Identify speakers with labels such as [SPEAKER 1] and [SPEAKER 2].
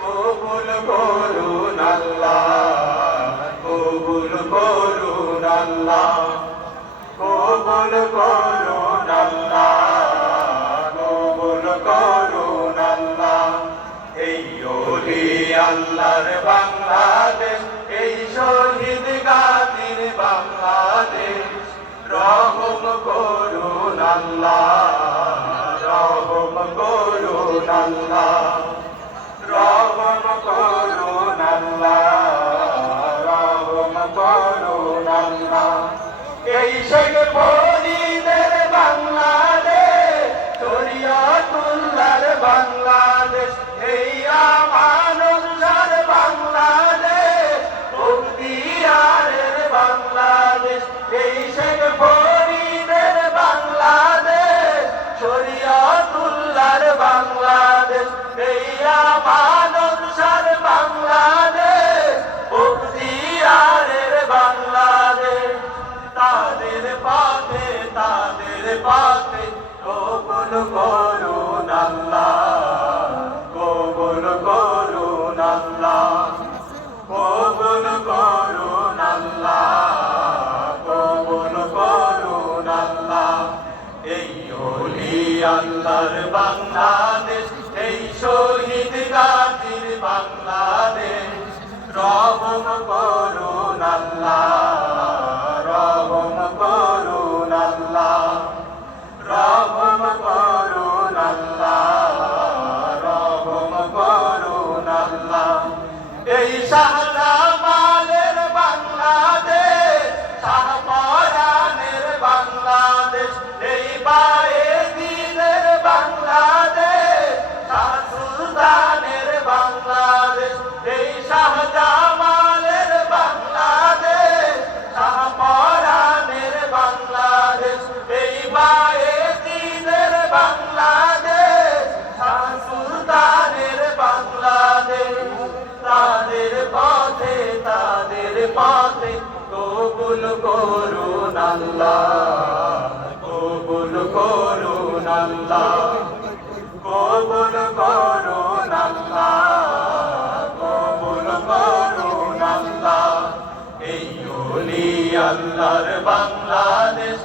[SPEAKER 1] কবুল করুন আল্লাহ, কবুল করুন আল্লাহ, কবুল করুন আল্লাহ, কবুল করুন আল্লাহ। এই ওলি আল্লাহর বাংলাদেশ, এই শহীদ গাজীর বাংলাদেশ, রহম করুন আল্লাহ, রহম করুন আল্লাহ। এই শেখ ফরিদের পথে কবুল করুন কবুল করুন কবুল করুন কবুল করুন এই ওলি আল্লাহর বাংলাদেশ এই শহীদ গাজীর বাংলাদেশ রহম করুন আল্লাহ। পথে কবুল করুন আল্লাহ, কবুল করুন আল্লাহ, কবুল করুন আল্লাহ, কবুল করুন আল্লাহ। এই ওলি আল্লাহর বাংলাদেশ